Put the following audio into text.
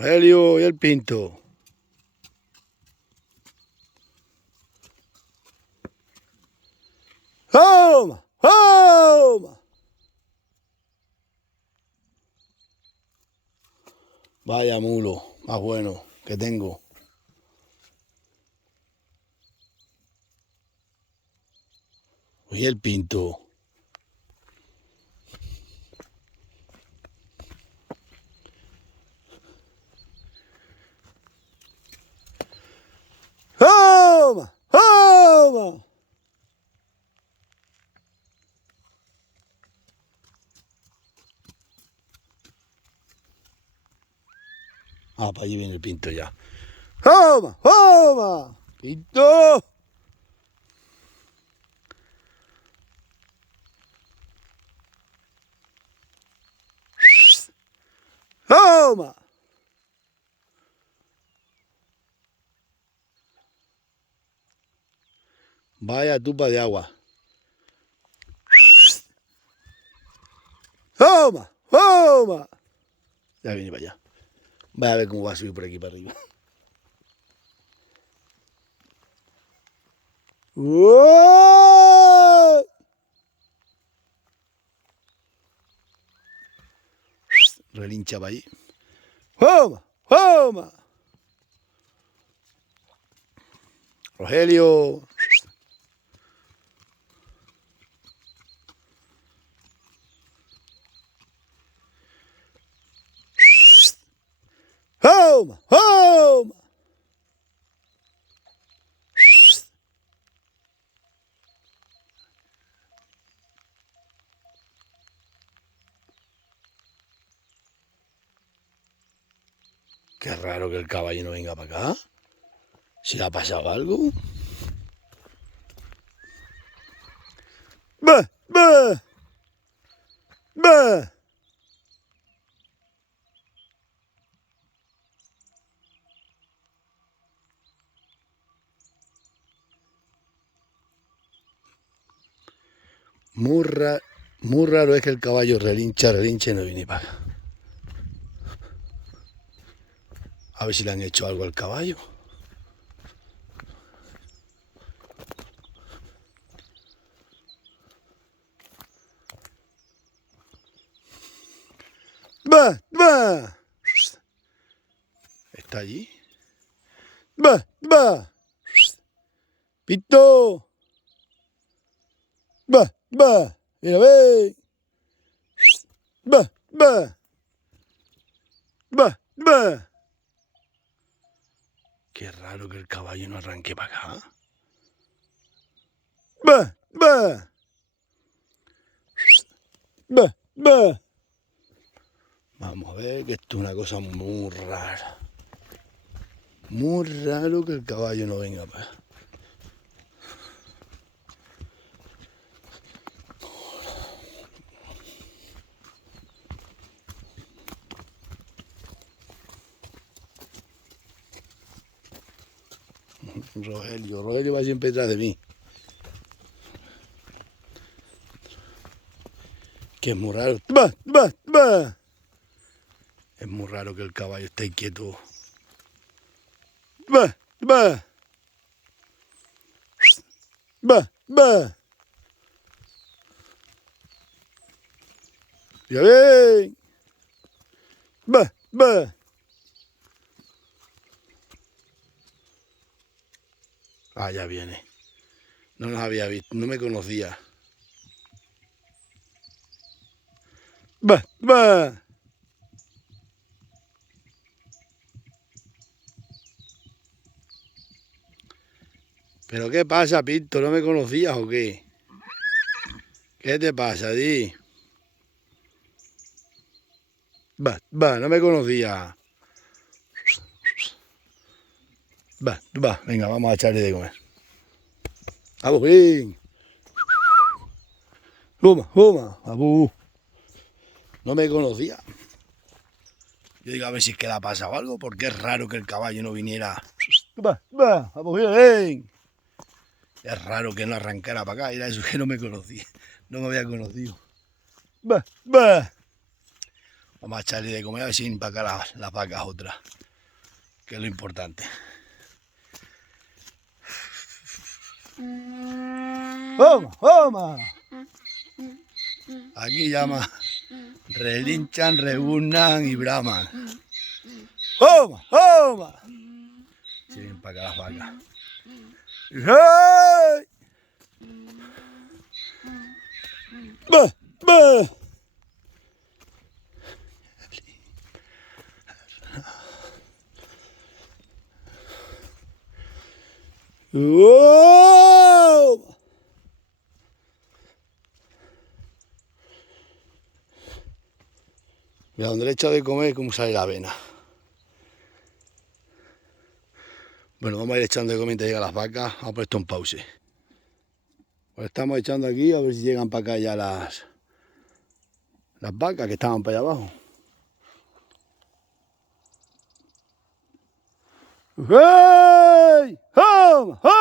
Rogelio y el Pinto. ¡Home! ¡Home! Vaya mulo, más bueno que tengo. Y el Pinto. ¡Home! ¡Home! Ah, para allí viene el Pinto ya. ¡Home! ¡Home! ¡Pinto! ¡Home! Vaya tupa de agua. ¡Home! ¡Home! Ya viene para allá. Voy a ver cómo va a subir por aquí para arriba. ¡Wow! Relincha para allí. ¡Home! ¡Home! Rogelio. ¡Home! ¡Home! Qué raro que el caballo no venga para acá. ¿Si le ha pasado algo? ¡Bah! ¡Bah! ¡Bah! Muy raro es que el caballo relincha y no viene para acá. A ver si le han hecho algo al caballo. ¡Bah! ¡Bah! ¿Está allí? ¡Bah! ¡Bah! ¡Pinto! ¡Bah! ¡Bah! ¡Mira, ve! ¡Bah! ¡Bah! ¡Bah! ¡Bah! Qué raro que el caballo no arranque para acá. ¡Bah! ¡Bah! ¡Bah! ¡Bah! Vamos a ver que esto es una cosa muy rara. Muy raro que el caballo no venga para acá. Rogelio va siempre detrás de mí. Que es muy raro. ¡Bah! ¡Bah! ¡Bah! Es muy raro que el caballo esté quieto. ¡Bah! ¡Bah! ¡Bah! ¡Bah! ¡Ya ven! ¡Bah! ¡Bah! Ah, ya viene. No nos había visto, no me conocía. ¡Bah! ¡Bah! ¿Pero qué pasa, Pinto? ¿No me conocías o qué? ¿Qué te pasa, di? Va, no me conocía. Va, venga, vamos a echarle de comer. Vamos, bien. Toma, abu. No me conocía. Yo digo, a ver si es que le ha pasado algo, porque es raro que el caballo no viniera. Vamos, bien. Es raro que no arrancara para acá, era eso que no me conocía. No me había conocido. Va. Vamos a echarle de comer a ver si empacar las vacas otras, que es lo importante. ¡Vamos, vamos! Aquí llama, relinchan, rebuznan y braman. ¡Vamos, vamos! Si vienen para acá las vacas. ¡Hey! ¡Bah! ¡Bah! ¡Oh! Mira, donde le he echado de comer, cómo sale la avena. Bueno, vamos a ir echando de comer mientras llegan las vacas. Vamos a poner esto en pause. Pues estamos echando aquí a ver si llegan para acá ya las vacas que estaban para allá abajo. ¡Hey! ¡Home! ¡Home!